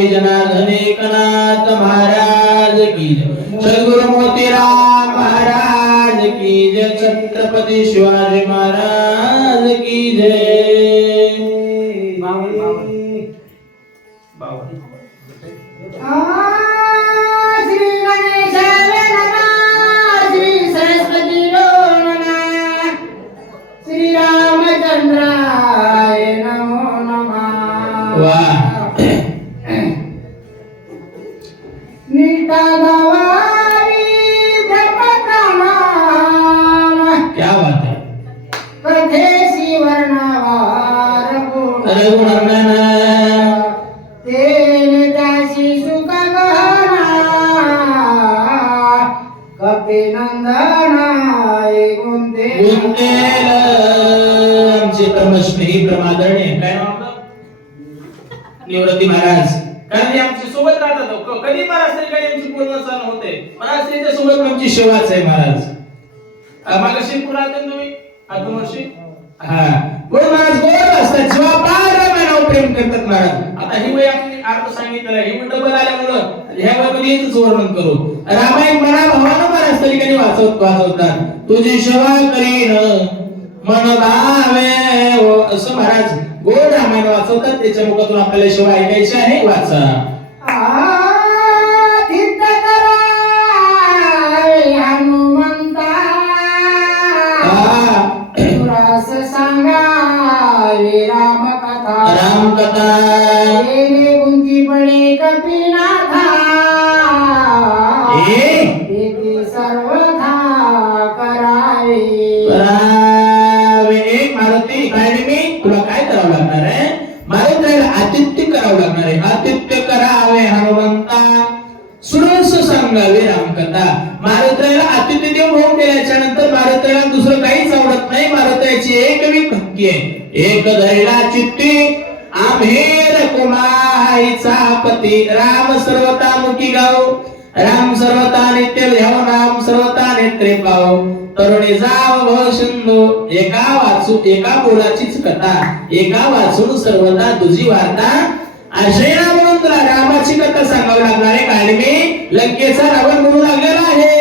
स्वामी जनार्दन एकनाथ महाराज की जय, सद्गुरु मोतीराम महाराज की जय, छत्रपति शिवाजी महाराज की जय। श्री गणेशाय नमः, श्री सरस्वतीलो नमः, श्री रामचंद्राय नमो नमः। वाह, निष्ठाधारी ब्रह्मकामान, क्या बात है। कथेसी वर्णवार रघुनंदन तेने त्याची सुख गहना, कपिनंदनाय गुंतेल आमचे परमस्नेही प्रमादरणीय काय नाव आपलं? निवृत्ती महाराज. कारण ते आमच्या सोबत राहतात. कधी महाराज तरी काही आमची पूर्ण सण होते. महाराज त्यांच्या सोबत आमची सेवाच आहे महाराज. मागाशी पुन्हा आले तुम्ही आठवण वर्षी. हा गोड महाराज गोड असतात, जेव्हा पार रामायणावर प्रेम करतात महाराज. आता ही वय आपली अर्थ सांगितलं आहे, ही डबल आल्यामुळं ह्या वयामध्ये याच वर्णन करू. रामायण मना भावानं महाराज तरी कधी वाचवतात. तुझी सेवा करीन मन भावे असं महाराज गोड रामायण वाचवतात. त्याच्या मुखातून आपल्याला सेवा ऐकायची आहे. वाचा. हनुमंता सांगावे रामकथा, रामकथा गुंती पडे कपिनाथा, सर्वथा करावे. मारुती आणि मी तुला काय करावं लागणार आहे? मारुतीला आतिथ्य करावं लागणार आहे. आतिथ्य करावे हनुमंता, सुरस सांगावे रामकथा. मारुतीला आतिथ्य देऊन होऊन गेल्याच्या नंतर मारुतीला दुसरं काहीच आवडत नाही. मारुतीची एक भक्ती आहे, एक धैर्या चित्ती आम्हेर कुमाईचा पती. राम सर्वता मुखी गाव, राम सर्वता नित्य ध्याव, नाम सर्वता नेत्रे पाव. तरुणी जाव भव सिंधू, एका बोलाचीच कथा, एका वाचून सर्वता तुझी वार्ता. अशा म्हणून तुला रामाची कथा सांगावी लागणार आहे. कारण मी लंकेचा रावण म्हणू लागलेला आहे.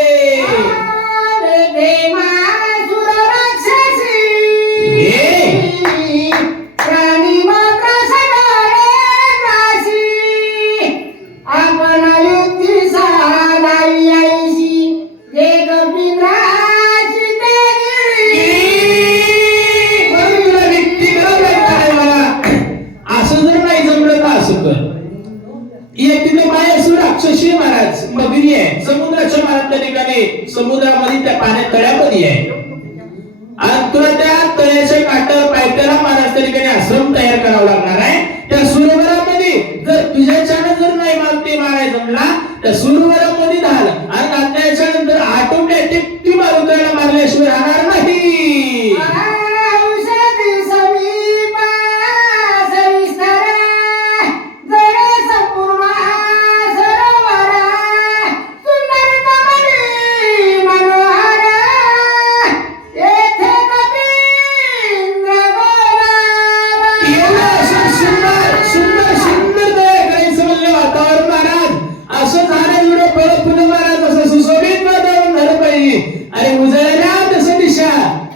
समुद्रामध्ये त्या पाण्यात तळ्यामध्ये आहे. आणि तुला त्या तळ्याच्या काठावर पायथ्याला महाराज त्या ठिकाणी आश्रम तयार करावा लागणार आहे. त्या सरोवरामध्ये जर तुझ्याच्यानं जर नाही मारते मारायला जमला, त्या सरोवरामध्ये घाल आणि घातल्याच्या नंतर ऑटोमॅटिक ती मारुतीला मारल्याशिवाय राहणार नाही.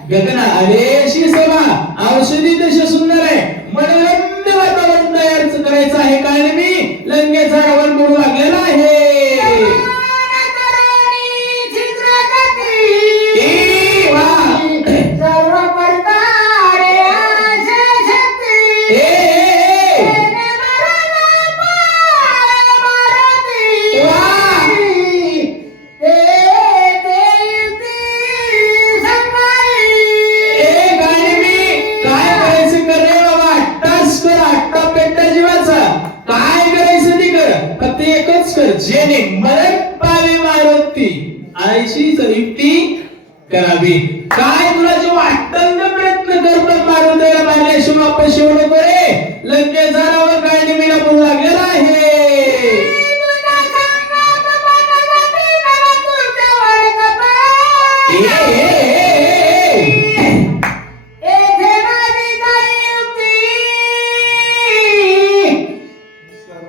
गगना अरेशी सभा औषधी देश सुंदर आहे. मनोरम्य वातावरण तयार करायचं आहे. कारण मी लंकेचा रावण म्हणू लागलेला आहे. जेणे मरण पावे मारुती आईशीच युक्ती करावी. काय तुला जो अत्यंत प्रयत्न करतो मारुतीला मारल्याशिवाय अपयश नको रे. लंकेचा रावण काय निमीला बोलू लागलेला आहे.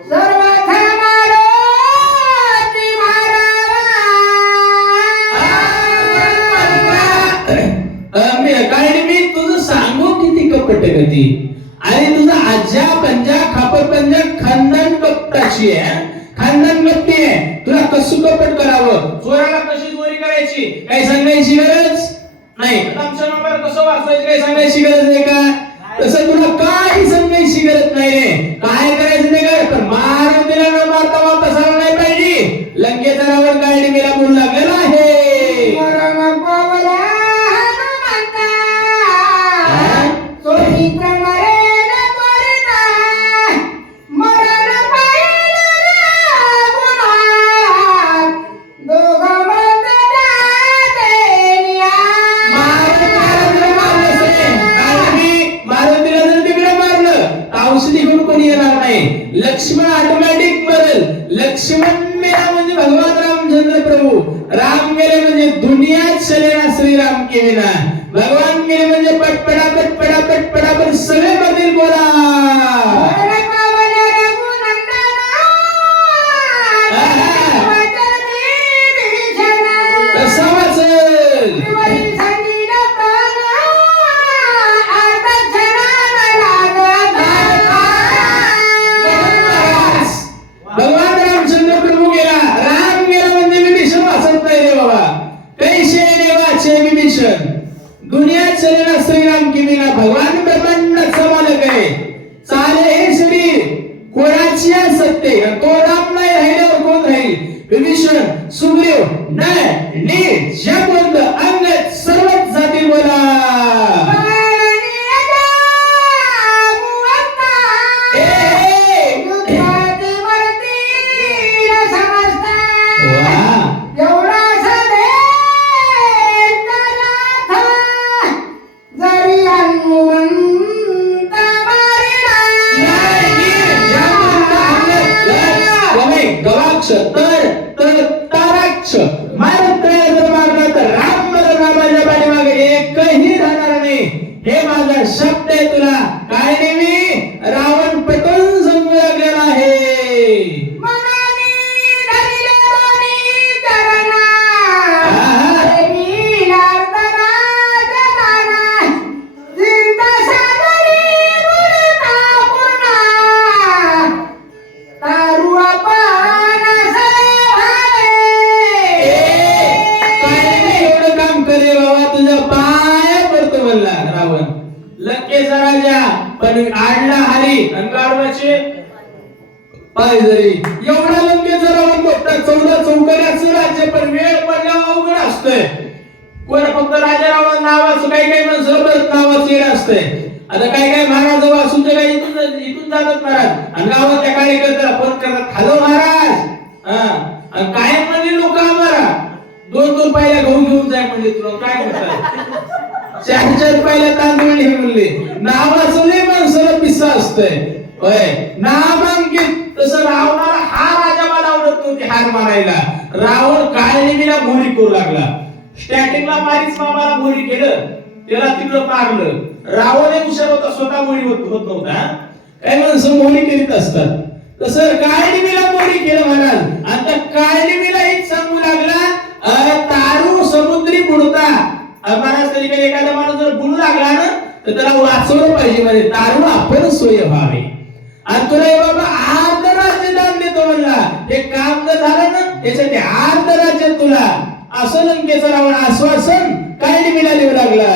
सर्वथा केलं काय मी तुझं सांगू किती कपट गती आणि तुझा आज्या पंजा खापर पंजा खानदान कपटाची आहे खानदान कपटी आहे तुला कसं कपट करावं चोराला कशी चोरी करायची काही सांगायची गरज नाही आमच्या नंबर कसं वाचवायचं काही सांगायची गरज नाही का तसं तुला काही सांगायची गरज नाही काय करायचं नाही का तर मार दिला न मारता वापस आला नाही पाहिजे लंकेचा रावण काय मेला बोलू लागलेला आहे मरण पावला हनुमंता चोरीचा मरेल त्वरिता मरण पाहिलं गुणात दोघं मृत जातेनिया औषधी घेऊन कोणी येणार नाही लक्ष्मण ऑटोमॅटिक मरेल लक्ष्मण मेला म्हणजे भगवान रामचंद्र प्रभू राम गेले म्हणजे दुनियात चलेना श्रीराम के विना भगवान गेले म्हणजे पटपटा पटपटा पटपटा पण सगळे बदल बोला मरण पावला रघुनंदना वचनी भीषणा कसं वाचेल वरी संगीत प्राण आता क्षणाला लागत भगवान रामचंद्र प्रभू गेला राम गेला म्हणजे विभीषण वाचत नाही रे बाबा कैसे वाचे विभीषण दुनियात चलेना श्रीराम की विना भगवान ब्रह्मांडाचा मालक आहे चाले हे शरीर कोणाची सत्य तो राम नाही राहिल्यावर कोण राहील विभीषण सुग्रीव नळ नील जगवंत अंगद सर्वच जातील बोला गवाक्ष तर ताराक्ष जर मारला तर राम मरण रामाच्या पाठीमागे एकही राहणार नाही हे माझा शब्द आहे तुला काय नेहमी रावण पटून सांगू लागलेला आहे लंकेचा राजा पण आडला हरी अंगारवाचे पाय जरी एवढा लंकेचा रावण मोठा 14 चौकड्याचं राज्य पण वेळ पडल्यावर अवघड असतंय कोण फक्त राजा रावण नावाचं काही माणसं परत नावाचं येड असतंय आता काही महाराज वासूचे काही इथून जातात महाराज आणि गावात त्या कार्यकर्त्याला फोन करतात हॅलो महाराज काय म्हणजे लोक आम्हाला 2 पायल्या गहू घेऊन जाय म्हणजे तुला काय म्हणतात 4 पायल्या तांदूळ हे म्हणले नावाचं लय माणसाला पिस्सा असतंय होय नामांकित तसं रावणाला हा राजा मला आवडत नव्हती हार मारायला रावण काळनिमीला मोहरी करू लागला स्टार्टिंगला मारीच मामाला मोहरी केलं त्याला तिकडं मारलं रावण हुशार होता स्वतः मोहरी होत नव्हता काही माणसं मोहरी करीत असतात तसं काळनिमीला मोहरी केलं महाराज आता काळनिमीला हेच सांगू लागला तारू समुद्री बुडता महाराज तरी काही एखादा माणूस जर बुडू लागला ना तर त्याला वाचवलं पाहिजे म्हणजे तारू आपण सोय व्हावे आणि तुला हे बाबा अर्ध राज्य दान देतो म्हणला हे काम जर झालं ना त्याच्यात अर्ध राज्य तुला असं लंकेचा रावण आश्वासन काय मिळाले लागला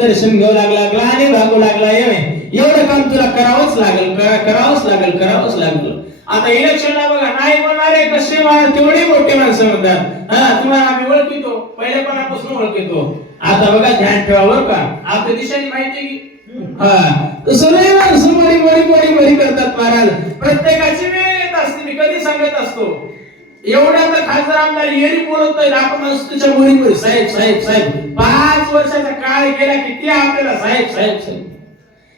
दर्शन घेऊ लागला ग्लानी भागू लागला एवढं काम तुला करावंच लागल आता इलेक्शनला बघा नाही म्हणणारे कसे तेवढी मोठी माणसं म्हणतात तुम्हाला आम्ही ओळखितो पहिल्यापणापासून ओळखितो आता बघा ध्यान ठेवा बरं का आपल्या दिशेने माहिती की सगळे माणसं मोडी करतात महाराज प्रत्येकाची वेळ येत असते मी कधी सांगत असतो एवढ्या तर खासदार आमदार येरी बोलतोय आपण तुझ्या मुलीवर साहेब 5 वर्षाचा काळ गेला की ते आपल्याला साहेब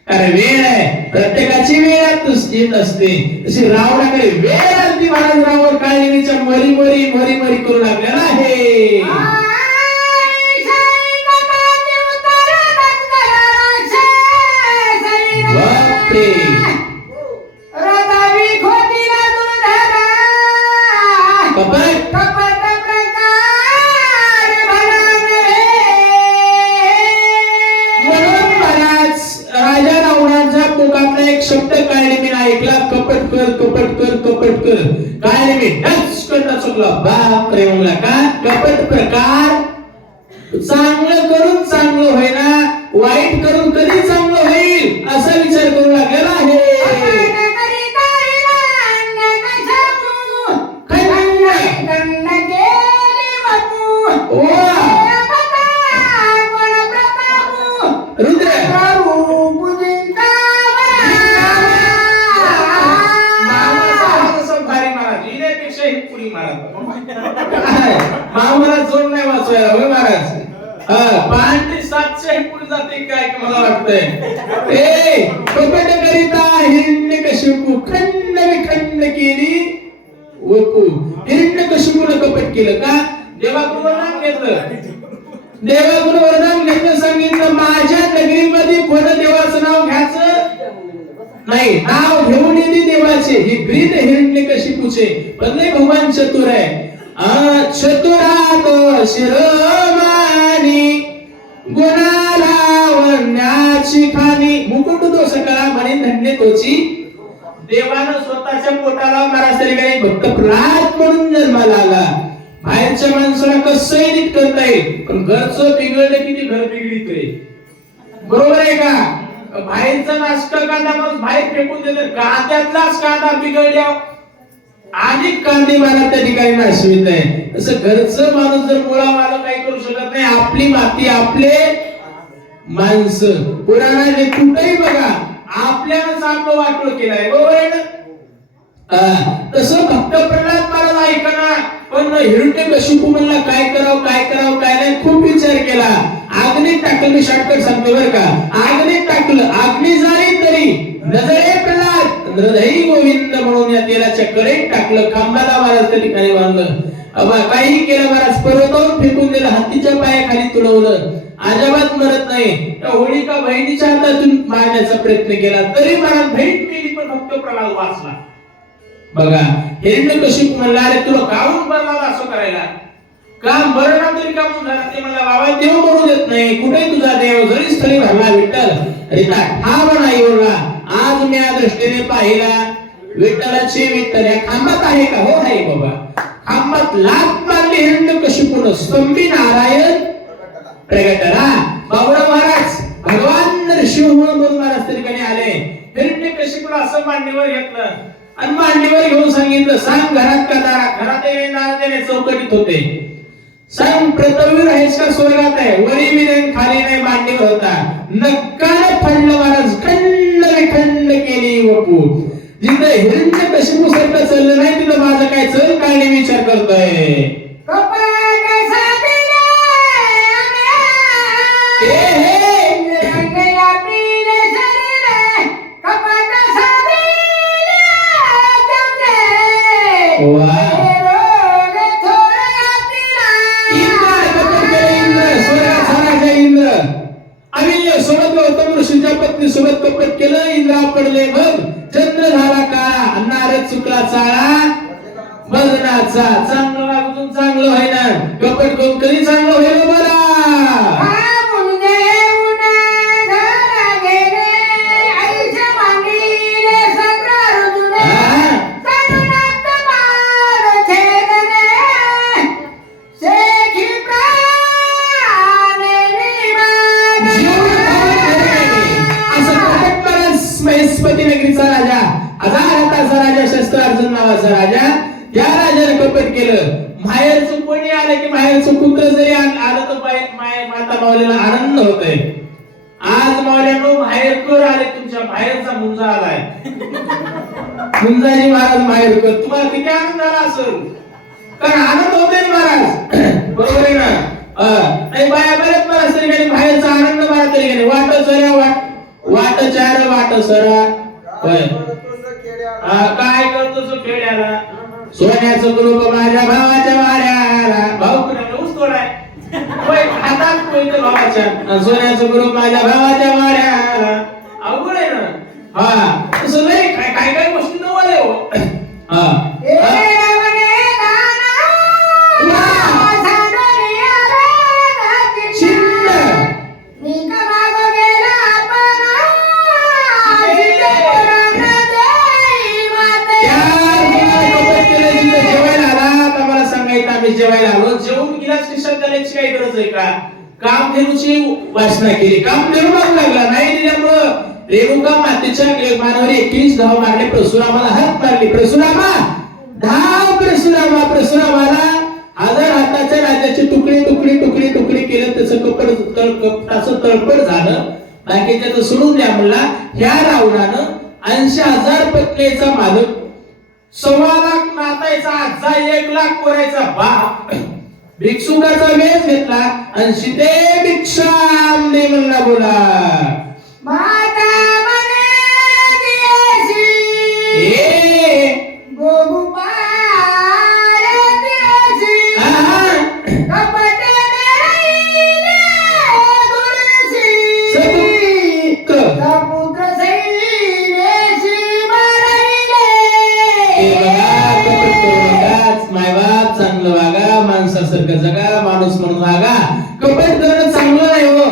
कारण वेळ आहे प्रत्येकाची वेळ येत असते तशी रावणाकडे वेळ आली महाराजांवर काळिणीच्या मरी मरी मरी मरी करू लागलेला आहे. बापरे. कपट म्हणून महाराज राजा रावणाच्या मुखातला एक शब्द काळिणी ऐकला, कपट कर कपट कर कपट कर. काळिणी डच करता चुकला. बाप रे म्हणला का कपट प्रकार. चांगलं करून चांगलं होईना, वाईट करून कधी चांगलं होईल असा विचार करू लागलेला आहे. महाराज जोड नाही वाचवायला होय महाराज. पहाटे 700 पुढे जाते काय की मला वाटतंय. ए कपट करिता हिरण्यकशिपू खंड विखंड केली वपू. हिरण्यकशिपूने कपट केलं का? देवाकडून वरदान घेतलं. देवाकडून वरदान घेतलं, सांगितलं माझ्या नगरीमध्ये कोण देवाचं नाव घ्यायचं नाही. नाव घेऊन येते देवाचे. ही ब्रीद हिरण्यकशिपूचे. पण नाही भगवान चतुर आहे. चतुरात शिरोमानी गुणाला वण्याची खानी. मुकुट तो सकळा म्हणे धन्य तोची. देवानं स्वतःच्या पोटाला महाराज काही भक्त प्रल्हाद म्हणून जन्माला आला. बाहेरच्या माणसाला कसंही नीट करता येईल, पण घरचं बिघडलं की ते घर बिघडितोय. बरोबर आहे का? बाहेरचा नाश्ता कांदा मग बाहेर फेकून देतात. कांद्यातलाच कांदा बिघडल्या आणि कांदे मला त्या ठिकाणी नाशवित आहे. तसं घरचं माणूस जर मुळा मला काही करू शकत नाही. आपली माती आपले माणसं. पुराणाने कुठेही बघा आपल्यालाच आपलं वाटोळ केलंय. बरोबर आहे ना? तसं भक्त प्रल्हाद महाराज ऐकना, पण हिरण्यकशिपू म्हणला काय करावं काय करावं काय नाही. खूप विचार केला. अग्नीत टाकलं. मी शॉर्टकट सांगतो बरं का. अग्नीत टाकलं. अग्नी जाळी तरी नजळे प्रल्हाद हृदयी गोविंद म्हणून या तेलाच्या कडेत टाकलं. खांबाला महाराज त्या ठिकाणी बांधलं. काही केलं महाराज. पर्वतावरून फेकून दिलं. हत्तीच्या पायाखाली तुडवलं. अजिबात मरत नाही. त्या होळिका बहिणीच्या हातातून मारण्याचा प्रयत्न केला, तरी महाराज बहीण मेली पण फक्त प्रल्हाद वाचला. बघा हिरण्यकशिपू म्हणला अरे तुला काहून प्रल्हाद असं करायला का? मरणा तरी का म्हणून झाला? ते म्हणला बाबा देव करू देत नाही. कुठे तुझा देव? जरी स्थळी भरला विठ्ठल ठाव नाही बोलला. आज मी या दृष्टीने पाहिला विठ्ठलाचे विठ्ठल या खांबात आहे का? हो आहे बाबा. खांबात लाथ मारली हिरण्यकशिपूनं. स्तंभी नारायण प्रगटला. बाबूराव महाराज भगवान नरसिंह म्हणून महाराज त्या ठिकाणी आले. हिरण्यकशिपूला असं मांडीवर घेतलं आणि मांडीवर घेऊन सांगितलं सांग घरात का दारात? घरात येणे चौकटीत होते. सांग पृथ्वीवर आहेस का स्वर्गात आहे? वरी बी नाही खाली नाही. मांडीवर होता. नक्काने फडलं महाराज. खंड विखंड केली वपू. जिथं हिरण्यकशिपू सारखं चाललं नाही तिथं माझं काय चल काय नाही विचार करतोय. सोबत कपट केलं. इंद्रा पडले मग चंद्र झाला काळा. नारद चुकला चाळा बदनाचा. चांगलं वागून चांगलं व्हायना. कपट करून कधी चांगलं होईल बरा. नगरीचा राजा अजारताचा राजा शस्त्रार्जुन नावाचा राजा. त्या राजाने कपट केलं. माहेरचं कोणी आलं की माहेरचं कुत्र जरी आलं तर माता माऊलीला आनंद होतोय. आज माऊल्यानो माहेरकर आले. तुमच्या माहेरचा मुंजा आलाय. मुंजाजी महाराज माहेरकर. तुम्हाला किती आनंद झाला असेल? कारण आनंद होतोय महाराज. बरोबर आहे ना? नाही बाया बरेच महाराज तरी काही बाहेरचा आनंद महाराज तरी काही वाट सऱ्या वाट चार वाट सरा. काय करतो खेड्याला? सोन्याचं ग्रुप माझ्या भावाच्या वाड्याला. भाऊ कुणाला ऊस तोडाय होय, हातात कोणतं भावाच्या. आणि सोन्याचं ग्रुप माझ्या भावाच्या वाड्याला. अवघड आहे ना. हा तसं नाही, काय काय काय गोष्टी नवल आहे हो. हा ए रमणे गाना सादरी आला चिन्ह निका मागो गेला आपण सीते पुराण देई माते. जेवायला आला तर मला सांगायचं आम्ही जेवायला आलो. जेवून गिलास किशात घालायची काही गरज आहे का? कामधेनूची वासना केली, कामधेनू मागू लागला. नाही दिल्यामुळं रेणुका मातेच्या मानावर 21 धाव मारले. परशुरामाला हात मारली. परशुरामा धाव, परशुरामा. परशुरामाला 1000 हाताच्या राजाची तुकडे तुकडे तुकडे तुकडे केलं. त्याचं कपटाचं तळपड झालं. बाकी त्याचं सोडून द्या म्हणला. ह्या रावणानं 80,000 पत्नीचा मालक, 1.25 लाख नातायचा आजा, 1 लाख कोरायचा बाप, भिक्षुकाचा वेश घेतला आणि सीते भिक्षाम दे म्हणला. बोला माता मने दियसी ए गोगु पाय दियसी कपट देईले दुरसी सपुत्र सैनेसी मारैले. मायबाप चांगलं वागा, माणसासारखं जगा, माणूस म्हणून वागा. कपट करणं चांगलं नाही हो.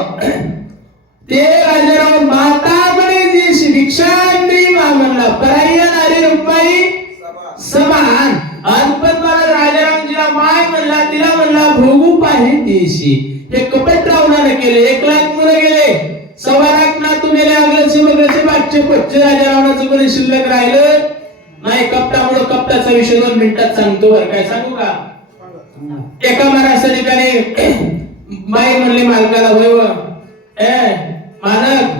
ते राजाराव माता म्हणे जी भिक्षांडी म्हणला. परायण नारी रुपाई समान. अनपद मला राजारामजीला माय म्हणला. तिला म्हणला भोगू पाहि देशी. हे कपट रावणाने केले. 1 लाख मुलं गेले, 1.25 लाख नातू गेले. अगलचे बगलचे बागचे पच्चे. राजारावणाचं कोणी शिल्लक राहिलं नाही. कपटामुळे कपटाचा विषय 2 मिनिटात सांगतो. बरं काय सांगू का? एका महाराष्ट्र ठिकाणी बाई म्हणली मालकाला, होय मालक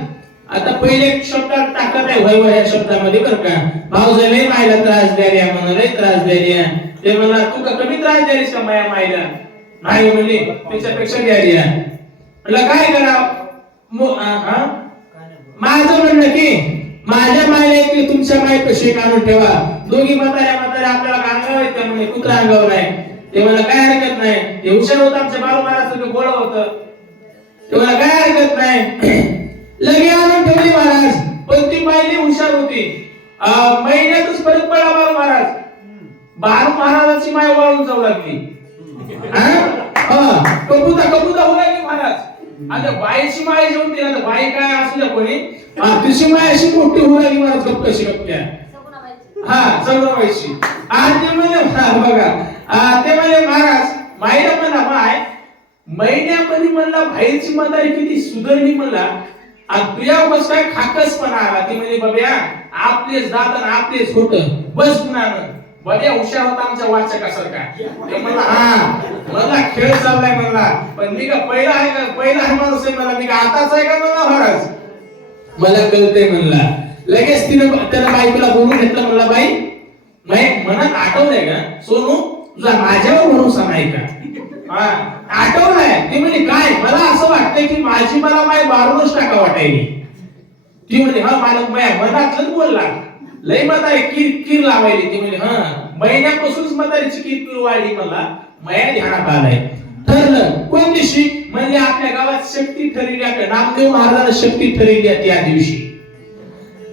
आता पहिले शब्दात ताकद आहे होय या शब्दामध्ये. बरं का भाऊजाने मायला त्रास द्यायला म्हणाले, त्रास द्यायला. ते म्हणला तू का कमी त्रास द्यायलीस का माया मायला? नाही म्हणली, त्याच्यापेक्षा द्यायला. म्हणलं काय करावं? माझं म्हणणं की माझ्या मायला की तुमच्या माय कशी काढून ठेवा. दोघी म्हाताऱ्या आपल्याला अंगावर आहेत त्यामुळे कुत्रा अंगावर आहे. ते मला काय हरकत नाही. ते हुशार होतं आमच्या बाळू महाराज बोला होतं. ते मला काय हरकत नाही. लगे आणून ठेवली महाराज. पण ती बाई हुशार होती. महिन्यातच परत पडला बाळू महाराज. बाळू महाराजाची माय वळून जाऊ लागली. कपुता होऊ लागली महाराज. आणि बाईची माय जेवून दिला तर बाई काय असू द्या कोणी, तुझी माय अशी मोठी होऊ लागली महाराज. गप्प कशी गप्प्या सगुणाबाईची. आणि ते म्हणजे बघा ते म्हणजे महाराज माईला म्हणला माय महिन्यामध्ये म्हणला बाईची म्हातारी किती सुधारली म्हणला. तुझ्या बस काय खाकसपणा आला. ती म्हणजे बाब्या आपलेच दात आणि आपलेच होत बस गुणानं. बड्या हुशार होता आमच्या वाचकासारखा. ते म्हणला मला खेळ चाललाय म्हणला. पण मी का पहिला आहे का? पहिला आहे माणूस आहे मला. मी का आताच आहे का म्हणला महाराज? मला कळतंय म्हणला. लगेच तिने त्याला बायकोला बोलून घेतलं. म्हणला बाई मनात आठवलंय का सोनू तुझा माझ्यावर भरोसा नाही का? आठवलंय. ती म्हणजे काय मला असं वाटतंय की माझी मला माय बारूनच टाका वाटायली. ती म्हणजे मालक माया मनातलंच बोलला. लय म्हातारी किर लावायली. ती म्हणजे महिन्यापासूनच म्हातारीची किर वाढली. मला माया ध्यानात आलाय. ठरलं कोण दिवशी म्हणजे आपल्या गावात शक्ती ठरली. आपल्या नामदेव महाराजांना शक्ती ठरली त्या दिवशी.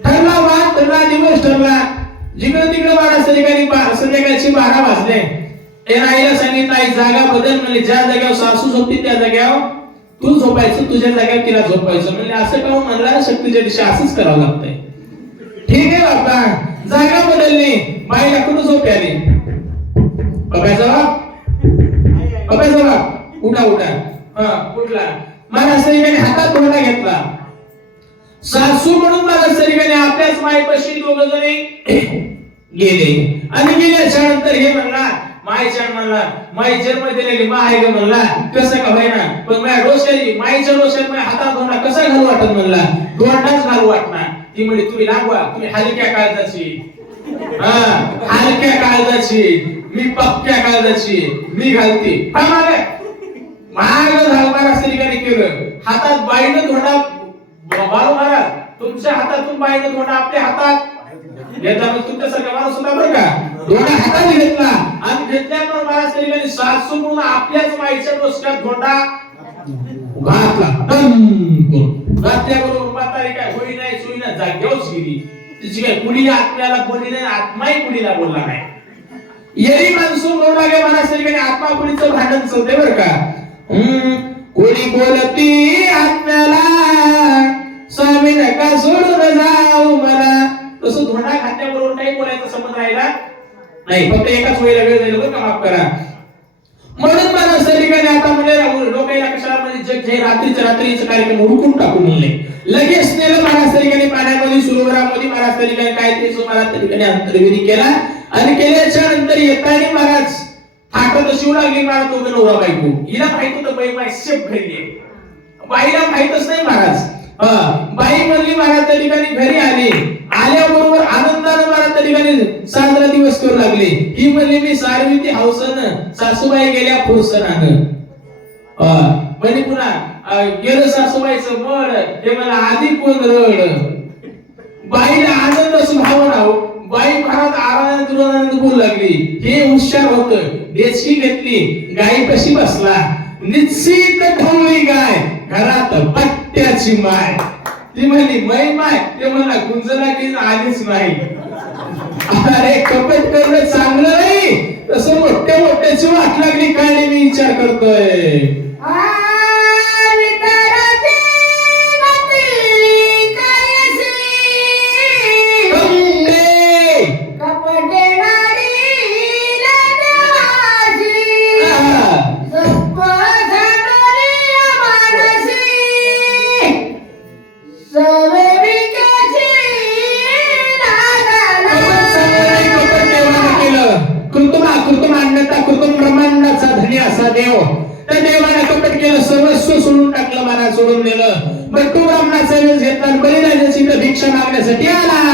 ठरला वाद ठरला, दिवस ठरला. जिकडे तिकडे वाडा संध्याकाळची 12 वाजले. ते आईला सांगितलं आई जागा बदल. म्हणजे ज्या जागेवर सासू झोपती त्या जागेवर तू झोपायचं, तुझ्या जागेवर तिला झोपायचं. म्हणजे असं का म्हणला शक्तीच्या दिवशी असंच करावं लागतंय. ठीक आहे बाबा. जागा बदलली. बाईला कुठं झोप आली? बाबा उठा उठला. मला सरीने हातात धोंडा घेतला. सासू म्हणून मला सरीने आपल्याच मायपाशी 2 जणी गेले. आणि गेल्याच्या नंतर हे म्हणला मायच्या म्हणला माई जन्म दिलेली मा आहे ग म्हणला. कसं का होईना पण माझ्या डोश्याची माईच्या डोश्यात माझ्या हातात धोंडा कसा घालू वाटत म्हणला. धोंडाच घालू वाटणार. ती म्हणजे तुम्ही लागवा, तुम्ही हलक्या काळजाची. हलक्या काळजाची, मी पक्क्या काळजाची. मी घालते माग झालमारा सरीने केलं. हातात बाईनं धोंडा. बाळू महाराज तुमच्या हातातून बाईनं धोंडा आपल्या हातात घेता. तुमच्यासारखा माणूस होता बरं का. धोंडा हातात घेतला आणि घेतल्यावर महाराज तरी सासू म्हणून आपल्याच माईच्या डोसक्यात धोंडा घातला. घातल्याबरोबर म्हातारी काय होई नाही सोयी नाही जाग्यावरच गेली. तिची काय कुणी आत्म्याला बोलली नाही, आत्माही कुणीला बोलला नाही. येरी माणसून बोलू लागे महाराज तरी आत्मा कुणीचं भांडण चौथे बरं का. कोणी बोलती आत्म्याला स्वामी नका सोडून जाऊ मला. तसं धोंडा खात्याबरोबर काही बोलायचा संबंध राहिला नाही, फक्त एकाच वेळेला वेळ जाईल बरं का, माफ करा. म्हणून मला सरिकाने आता म्हणजे लोकांना कशाला म्हणजे जग हे रात्रीचा कार्यक्रम उरकून टाकू म्हणले. लगेच नेलं महाराज तरीकाने पाण्यामध्ये सरोवरामध्ये. महाराज तरीकाने काय ते महाराज तरीकाने अंतर्विधी केला आणि केल्याच्या नंतर येताना महाराज थाकत शिव लागली. महाराज तो नवरा बायको हिला माहित होतं बाई माय शेप घरी आहे, बाईला माहितच नाही महाराज. बाई म्हणली महाराज त्या ठिकाणी घरी आली. आल्याबरोबर आनंदानं महाराज त्या ठिकाणी साजरा दिवस करू लागले. ही म्हणली मी सारवी ती हौसन, सासूबाई गेल्या फुरसनानं. म्हणजे पुन्हा गेलं सासूबाईचं मळ, हे मला आधी कोण रड. बाईला आनंद सुभावना. बाई महाराज आनंद बोलू लागली. हे हुशार होत. देशी घेतली, गायीपाशी बसला. निश्चित ढवळी गाय घरात पट्ट्याची माय. ती म्हणली मै माय, ते म्हणला गुंजला की आलीच नाही. अरे कपट करणं चांगलं नाही, तसं मोठ्या मोठ्याची वाट लागली काय मी विचार करतोय. देव त्या देवाने कपट केलं, सर्वस्व सोडून टाकलं, महाराज सोडून दिलं. बट्टू ब्राह्मणाचा वेळ घेतला, बळीराजाची भिक्षा मागण्यासाठी आला.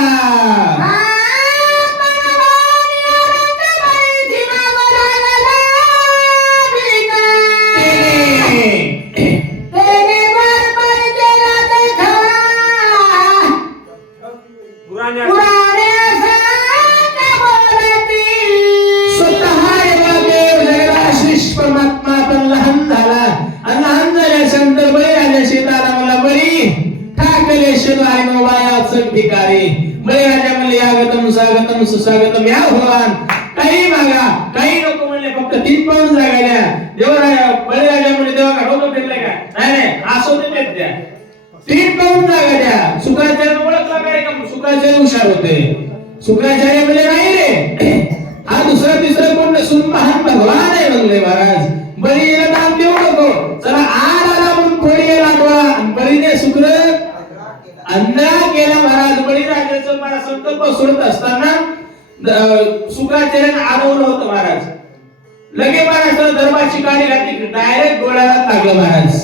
सुस्वागतम या भगवान. काही मागा, काही नको म्हणले, फक्त 3 पाऊल जागायला. देवराया बळीराजा म्हणले देवा का डोकं फिरले का? नाही नाही असो ते द्या. 3 पाऊल जागा द्या. शुक्राचार्य ओळखला काय का? शुक्राचार्य हुशार होते. शुक्राचार्य म्हणले नाही रे, हा दुसरा तिसरा कोण नसून महान भगवान आहे म्हणले महाराज. बळीला नाम देऊ नको. चला आला म्हणून पोळी लागवा. बळीने शुक्र अंधा केला महाराज. बळीराजाचं मला संकल्प सोडत असताना शुक्राचार्याने आरवलं होतं महाराज. लगे महाराज धर्माची काडी घातली, डायरेक्ट डोळ्याला लागलं महाराज.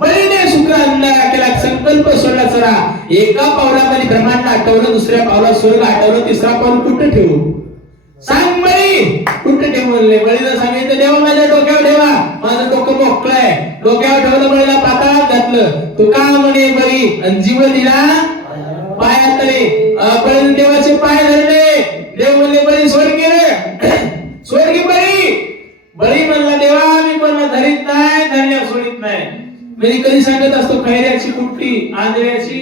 बळीने शुक्र अंधा केला, संकल्प सोडला. चला एका पावलामध्ये ब्रह्मांड आठवलं, दुसऱ्या पावलात स्वर्ग आठवलं, तिसरा पाऊल कुठं ठेवू सांग बळी, कुठं ठेवू म्हणले. बळीला सांगितलं देवा माझ्या डोक्यावर ठेवा, माझं डोकं मोकळंय. डोक्यावर ठेवलं, बळीला पाताळात घातलं. तू का म्हणे बळी, आणि जीव दिला पायात तरी. बळीने देवाचे पाय धरले. देव म्हणले बळी सोड की रे, सोड की बळी. बळी म्हणला देवा मी पण धरीत नाही, धरल्या सोडित नाही. मी कधी सांगत असतो खैऱ्याची कुट्टी आंधळ्याची.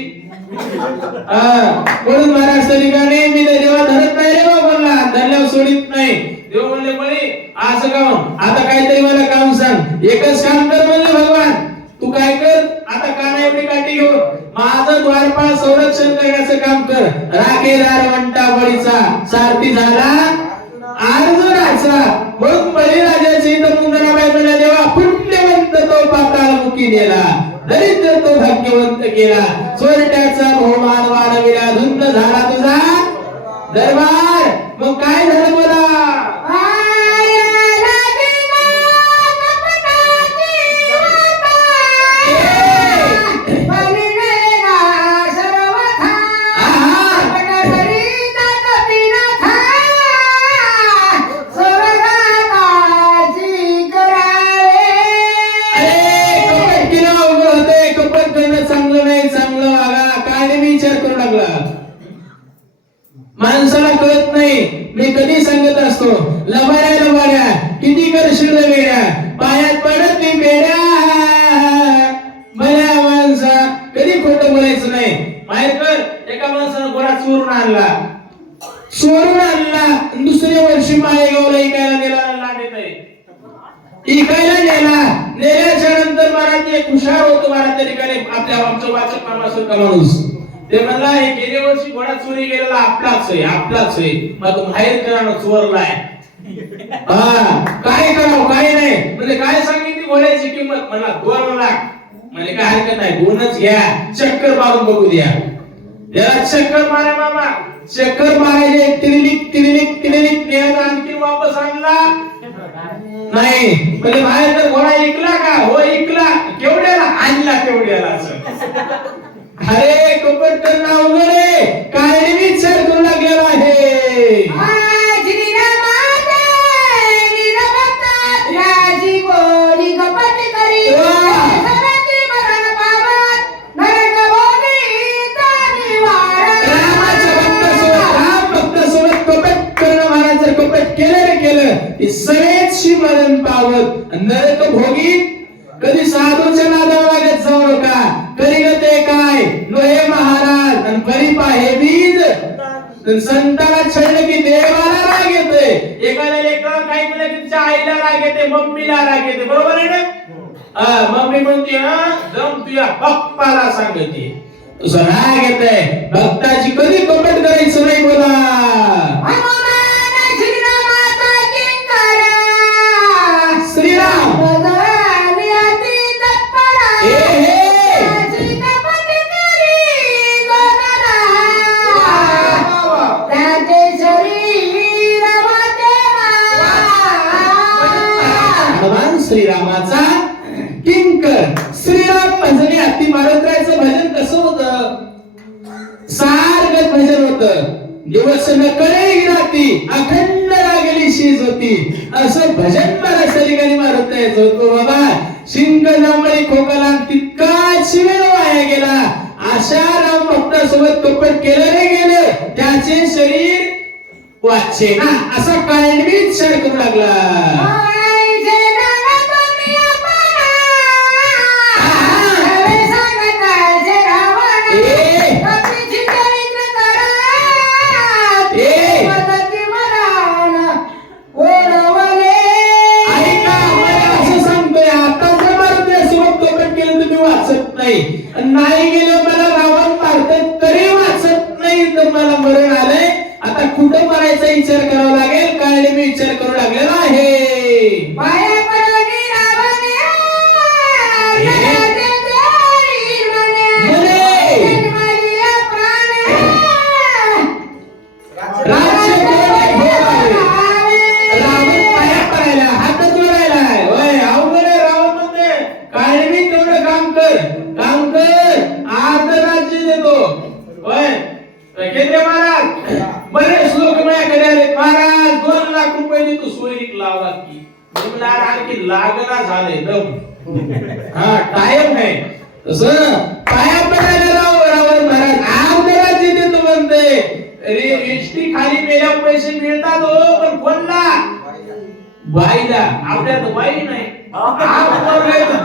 म्हणून महाराज तरीकाने मी देवा धरत नाही रे बाबा, धरल्यावर सोडित नाही. देव म्हणले बळी असं काम, आता काहीतरी मला काम सांग. एकच काम कर म्हणले भगवान. तू काय कर, आता काना एवढी काठी घेऊन माझं द्वारपाल संरक्षण करण्याचं काम कर. राखेदार वंटा बळीचा सारथी झाला अर्जुनाचा. म्हणून बळीराजाची इथं मुंदराबाई म्हणल्या देवा पुण्यवंत तो पाताळमुखी नेला, दरिद्र तो भाग्यवंत केला. चोरट्याचा बहुमान वाढविला, धुंद झाला तुझा दरबार. मग काय झालं बोला. माणसाला कळत नाही मी कधी सांगत असतो, लबाड्या किती करशील रे वेड्या, पायात पडत मी बेड्या. भल्या माणसा कधी खोटं बोलायचं नाही. माहित कर, एका माणसानं घोडा चोरून आणला दुसऱ्या वर्षी माळेगावला इकायला नेला. लांडेत आहे इकायला नेल्याच्या नंतर महाराज एक हुशार होतो महाराज त्या ठिकाणी आपल्या आमचं वाचक मामासारखा माणूस. ते म्हणला, हे गेल्या वर्षी घोडा चोरी गेलेला आपलाच आहे. मग तू बाहेर करा चोरलाय. काय करावं काय नाही. म्हणजे काय सांगितली घोड्याची किंमत? म्हणला 2 लाख. म्हणजे काय हरकत नाही, 2च घ्या, चक्कर मारून बघू द्या. त्याला चक्कर मारा मामा. चक्कर मारायचे, तिरिलिक नेला, आणखी वापस आणला नाही. म्हणजे बाहेर तर घोडा ऐकला का? हो ऐकला. केवढ्याला आणला? केवढ्याला? अरे कपट करणं अवघड आहे. काय विचार करू लागलेला आहे. सगळेच मरण पावत नरक भोगी. कधी साधूच्या नादाला लागत जाऊ नका. करी ग ते काय लोहे महाराज आणि बरी पाहे बीज. संताला छळलं की देवाला राग येते. एखाद्या लेकराला काही केलं की तिच्या आईला राग येते, मम्मीला राग येते. बरोबर आहे ना? मम्मी म्हणते जम तुझ्या पप्पाला सांगते. तुझा राग येते. भक्ताची कधी कपट करायचं नाही. बोला श्रीराम. भगवान श्रीरामाचा किंकर. श्रीराम भजनी हत्ती मारुतरायचं भजन कसं होतं? सारगत भजन होतं. दिवस नकळे राती अखंड लागली शीज होती. असं भजन मला सरिगाली मारुतरायचं होतं बाबा. शिंक जांभळी खोकला तितकाच वेळ वाया गेला. अशा राम भक्तासोबत कपट केलं रे गेलं, त्याचे शरीर वाचे ना असा काळवीत विचार करू लागला. नाही गेलं मला रावण मारतात तरी वाचत नाही, तर मला मरण आलंय. आता कुठं मरायचा विचार करावा लागेल. काय मी विचार करू लागलेला आहे. बरेच लोक माझ्याकडे आले, महाराज 2 लाख रुपये देतो सोयरीक लावला की. आणखी लागला झाले दम. टाइम आहे तसं पाया पडायला रावण महाराज अर्ध राज्य देतो म्हणते. अरे एसटी खाली मेल्या पैसे मिळतात हो, पण कोणला? बाईला. आपल्यात बाई नाही.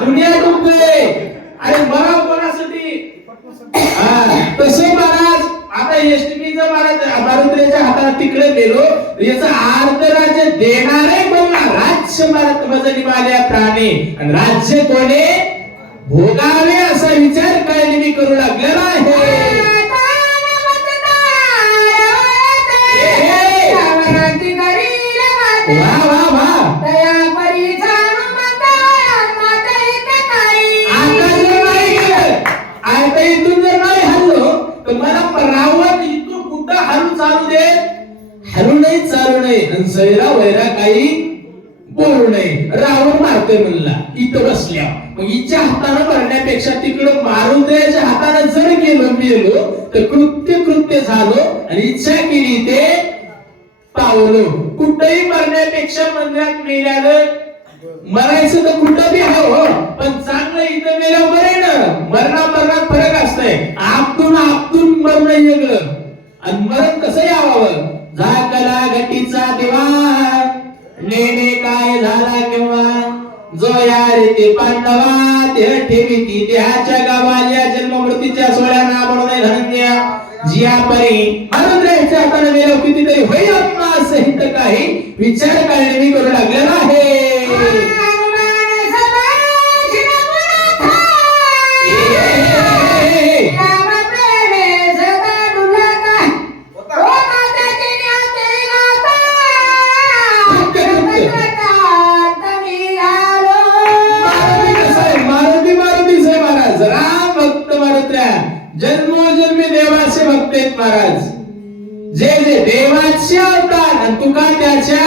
दुनिया डुबते. अरे मला कोणासाठी? तसं महाराज आता एसटीचा मारुतीच्या हाताला तिकडे गेलो. याचा अर्ध राज्य देणारे कोणला? राज्य भारत भजनी वाल्या प्राणी. आणि राज्य कोणे भोगावे असा विचार काय मी करू लागलेला आहे. आता इथून जर नाही हल्लो तर मला रावण इथून कुठं हलू चालू दे. हलू नाही चालू नाही. सैरा वैरा काही बोलू नये. रावण मारतोय म्हणला इथं बसल्या. मग हिच्या हाताने भरण्यापेक्षा तिकडं मारुतीच्या हाताने जर गेलो तर कृत्य झालो आणि इच्छा केली ते पावलो. कुठेही मरण्यापेक्षा मंदिरात मेल्यानं मरायचं तर कुठं बी हवं, पण चांगलं इथं मेल्यावर बरं ना. मरणात फरक असतंय. आपटून मरणं वेगळं आणि मरण कसं यावं. झाकला घटीचा दिवा नेणे काय झाला किंवा जो या रीती पांडवा ते ठेवी ती देहाच्या गावाल्या जन्म मृत्यूच्या सोळ्याना बनवणे धन्य जिया परी मारुद्राच्या हाताने मेलो कितीतरी होईल आत्मा सहित काही विचार करणे मी करू लागलेला आहे जन्मोजन्मी देवाचे भक्त आहेत महाराज जे जे देवाचे अवतार आणि तुका त्याच्या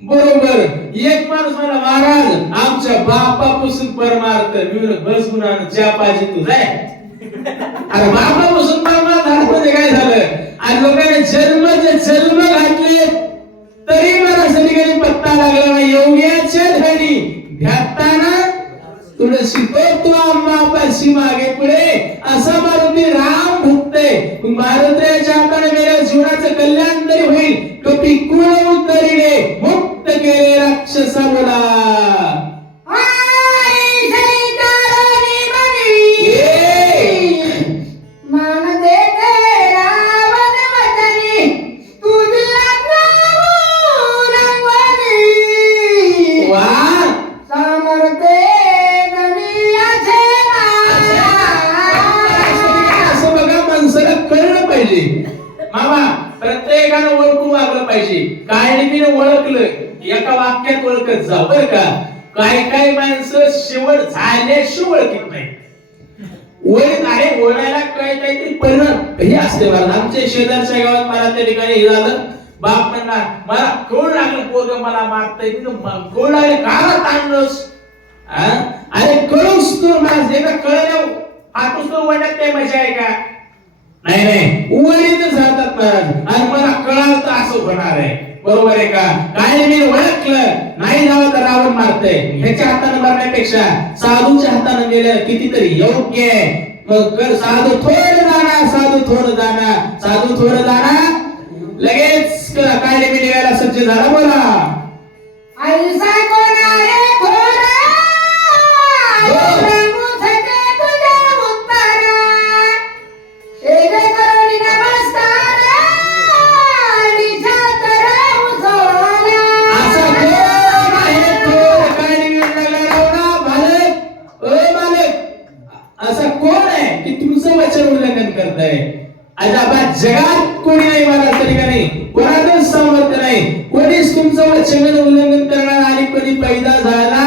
बरोबर एक माणूस मला महाराज आमच्या बापापासून परमार्थ मिळून बस गुणानं चहा पाहिजे तू जाय अरे बापापासून परमार्थ म्हणजे काय झालं आणि लोकांनी जन्म घातले तरी मला सगळीकडे पत्ता लागला नाही योग्याच्या धडी ध्याताना तुळशी तो आम्हापाशी मागे पुढे असा मारुती राम भक्त आहे मारुतीच्या हाताने मेल्या जीवनाचं कल्याण तरी होईल तो पिकुळ उतरिले मुक्त केले राक्षसा बोला प्रत्येकानं ओळखून वागलं पाहिजे काळजीने ओळखलं एका वाक्यात ओळखत जा बर का काही माणसं शेवट झाल्याशिवाय ओळखत नाही ओळख आहे ओळखायला काहीतरी परिणाम हे असते मला आमच्या शेजारच्या गावात मला त्या ठिकाणी हे झालं बाप म्हणला मला कळ लागलं पोरग मला मारतंय कळ लागले का ताणलोस अरे कळूस तू मला एका कळल्या हातूस तो वाटत ते मजा आहे का नाही उघडीतच राहतात महाराज आणि मला कळालं तर असं होणार आहे बरोबर आहे का काय मी ओळखलं नाही जावं तर रावण मारतय ह्याच्या हाताने मारण्यापेक्षा साधूच्या हाताने गेलं कितीतरी योग्य आहे मग कर साधू थोडं जाणार लगेच काय मी निघायला सज्ज झाला बोला ऐसा कोणा रे घोडा अजाबात जगात कोणी नाही मला तरी का नाही कोणाचंच सामर्थ्य नाही कोणीच तुमचं वचन उल्लंघन करणार आणि कोणी पैदा झाला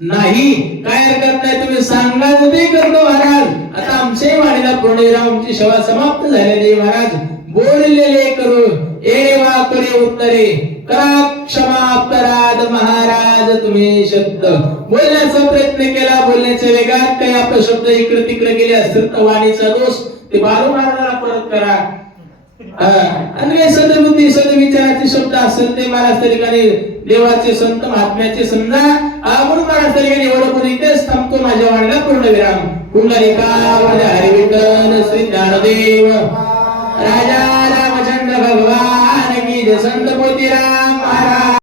नाही काय हरकत नाही तुम्ही सांगा ते करतो महाराज आता आमच्याही वाणीला पूर्णविरामची सेवा समाप्त झालेली महाराज बोललेले करू ए वा कोणी उत्तरे करा क्षमा अपराध महाराज तुम्ही शब्द बोलण्याचा प्रयत्न केला बोलण्याच्या वेगात काही अपशब्द इकडे तिकडे गेले असतील तर वाणीचा दोष ते बाळू महाराजाला परत करा आणि सदबुद्धी सदविचाराचे शब्द असेल ते महाराज तरीकाने देवाचे संत महात्म्याचे समजा म्हणून महाराज तरीकाने एवढं बोलून इथेच थांबतो माझ्या वाणीला पूर्णविराम पुंडलिकावरती हरी विठ्ठल श्री ज्ञानदेव राजा रामचंद्र भगवान की जय संत मोतीराम